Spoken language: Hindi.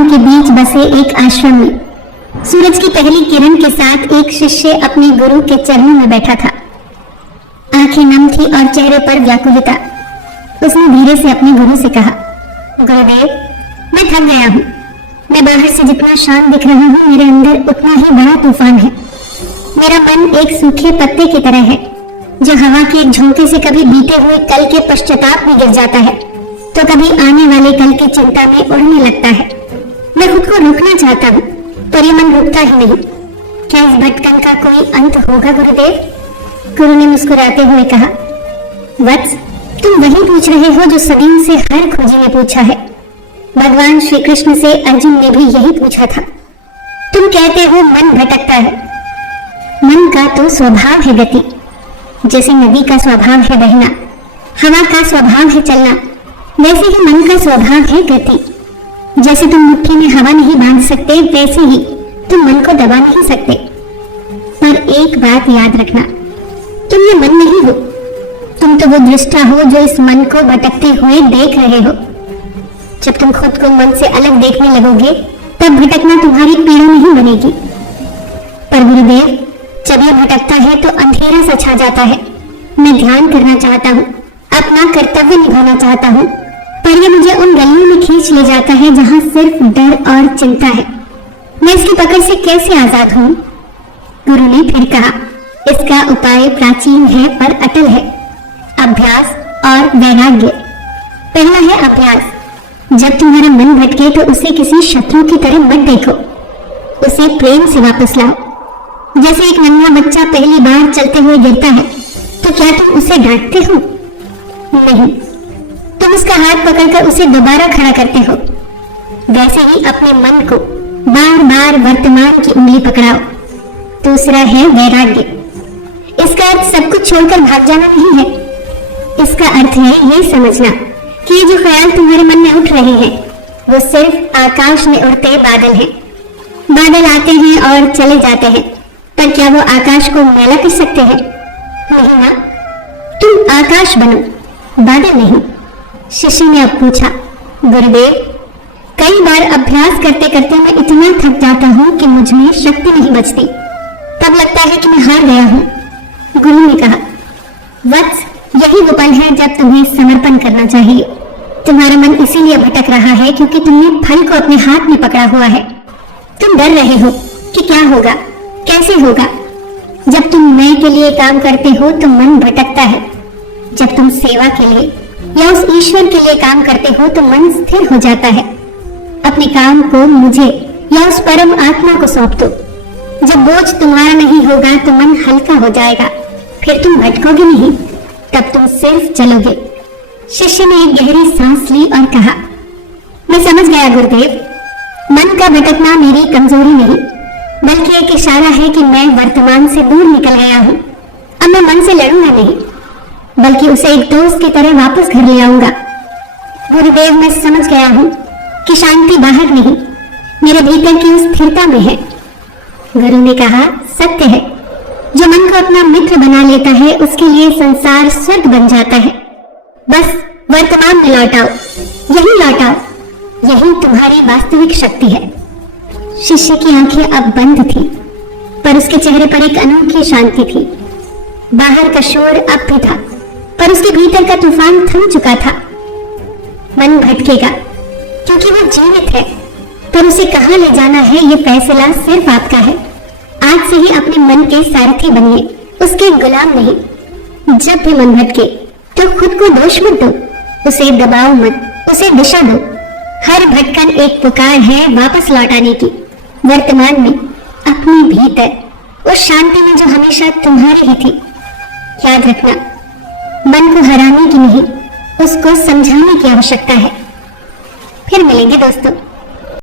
पहाड़ों के बीच बसे एक आश्रम में सूरज की पहली किरण के साथ एक शिष्य अपने गुरु के चरणों में बैठा था। आंखें नम थी और चेहरे पर व्याकुलता। उसने धीरे से अपने गुरु से कहा, गुरुदेव, मैं थक गया हूँ। मैं बाहर से जितना शांत दिख रहा हूँ, मेरे अंदर उतना ही बड़ा तूफान है। मेरा मन एक सूखे पत्ते की तरह है जो हवा के एक झोंके से कभी बीते हुए कल के पश्चाताप में गिर जाता है तो कभी आने वाले कल की चिंता में उड़ने लगता है। मैं खुद को रोकना चाहता हूँ पर ये मन रुकता ही नहीं। क्या इस भटकन का कोई अंत होगा गुरुदेव? गुरु ने मुस्कुराते हुए कहा, वत्स, तुम वही पूछ रहे हो जो सदियों से हर खोजी ने पूछा है। भगवान श्री कृष्ण से अर्जुन ने भी यही पूछा था। तुम कहते हो मन भटकता है। मन का तो स्वभाव है गति। जैसे नदी का स्वभाव है बहना, हवा का स्वभाव है चलना, वैसे ही मन का स्वभाव है गति। जैसे तुम मुट्ठी में हवा नहीं बांध सकते, वैसे ही तुम मन को दबा नहीं सकते। पर एक बात याद रखना, तुम ये मन नहीं हो, तुम तो वो दृष्टा हो जो इस मन को भटकते हुए देख रहे हो। जब तुम खुद को मन से अलग देखने लगोगे तब भटकना तुम्हारी पीड़ा नहीं बनेगी। पर गुरुदेव, जब ये भटकता है तो अंधेरा सा छा जाता है। मैं ध्यान करना चाहता हूँ, अपना कर्तव्य निभाना चाहता हूँ, पर ये मुझे उन गलियों में खींच ले जाता है जहाँ सिर्फ डर और चिंता है। मैं इसकी पकड़ से कैसे आजाद हूँ? गुरु ने फिर कहा, इसका उपाय प्राचीन है पर अटल है, अभ्यास और वैराग्य। पहला है अभ्यास। जब तुम्हारा मन भटके तो उसे किसी शत्रु की तरह मत देखो, उसे प्रेम से वापस लाओ। जैसे एक नन्हा बच्चा पहली बार चलते हुए गिरता है तो क्या तुम उसे डांटते हो? नहीं, तुम उसका हाथ पकड़कर उसे दोबारा खड़ा करते हो। वैसे ही अपने मन को बार बार वर्तमान की उंगली पकड़ाओ। दूसरा है वैराग्य। इसका अर्थ सब कुछ छोड़कर भाग जाना नहीं है। इसका अर्थ है ये समझना कि ये जो ख्याल तुम्हारे मन में उठ रहे हैं वो सिर्फ आकाश में उड़ते बादल हैं। बादल आते हैं और चले जाते हैं, पर क्या वो आकाश को मैला कर सकते हैं? नहीं ना। तुम आकाश बनो, बादल नहीं। शिष्य ने अब पूछा, गुरुदेव, कई बार अभ्यास करते करते मैं इतना थक जाता हूँ कि मुझ में शक्ति नहीं बचती। तब लगता है कि मैं हार गया हूँ। गुरु ने कहा, वत्स, यही वो पल है जब तुम्हें समर्पण करना चाहिए। तुम्हारा मन इसीलिए भटक रहा है क्योंकि तुमने फल को अपने हाथ में पकड़ा हुआ है। तुम डर रहे हो कि क्या होगा, कैसे होगा। जब तुम मैं के लिए काम करते हो तो मन भटकता है। जब तुम सेवा के लिए या उस ईश्वर के लिए काम करते हो तो मन स्थिर हो जाता है। अपने काम को मुझे या उस परम आत्मा को सौंप दो। जब बोझ तुम्हारा नहीं होगा तो मन हल्का हो जाएगा। फिर तुम भटकोगे नहीं, तब तुम सिर्फ चलोगे। शिष्य ने एक गहरी सांस ली और कहा, मैं समझ गया गुरुदेव। मन का भटकना मेरी कमजोरी नहीं बल्कि एक इशारा है कि मैं वर्तमान से दूर निकल गया हूँ। अब मैं मन से लड़ूंगा नहीं बल्कि उसे एक दोस्त की तरह वापस घर ले आऊंगा। गुरुदेव, मैं समझ गया हूँ कि शांति बाहर नहीं, मेरे भीतर की उस स्थिरता में है। गुरु ने कहा, सत्य है, जो मन को अपना मित्र बना लेता है उसके लिए संसार स्वर्ग बन जाता है। बस वर्तमान में लौटाओ, यही लौटाओ, यही तुम्हारी वास्तविक शक्ति है। शिष्य की आंखें अब बंद थी पर उसके चेहरे पर एक अनोखी शांति थी। बाहर का शोर अब भी था पर उसके भीतर का तूफान थम चुका था। मन भटकेगा क्योंकि वो जीवित है, पर उसे कहाँ ले जाना है ये फैसला सिर्फ आपका है। आज से ही अपने मन के सारथी बनिए, उसके गुलाम नहीं। जब भी मन भटके तो खुद को दोष मत दो, उसे दबाओ मत, उसे दिशा दो। हर भटकन एक पुकार है वापस लौटाने की, वर्तमान में, अपने भीतर, उस शांति में जो हमेशा तुम्हारी ही थी। याद रखना, मन को हराने की नहीं, उसको समझाने की आवश्यकता है। फिर मिलेंगे दोस्तों।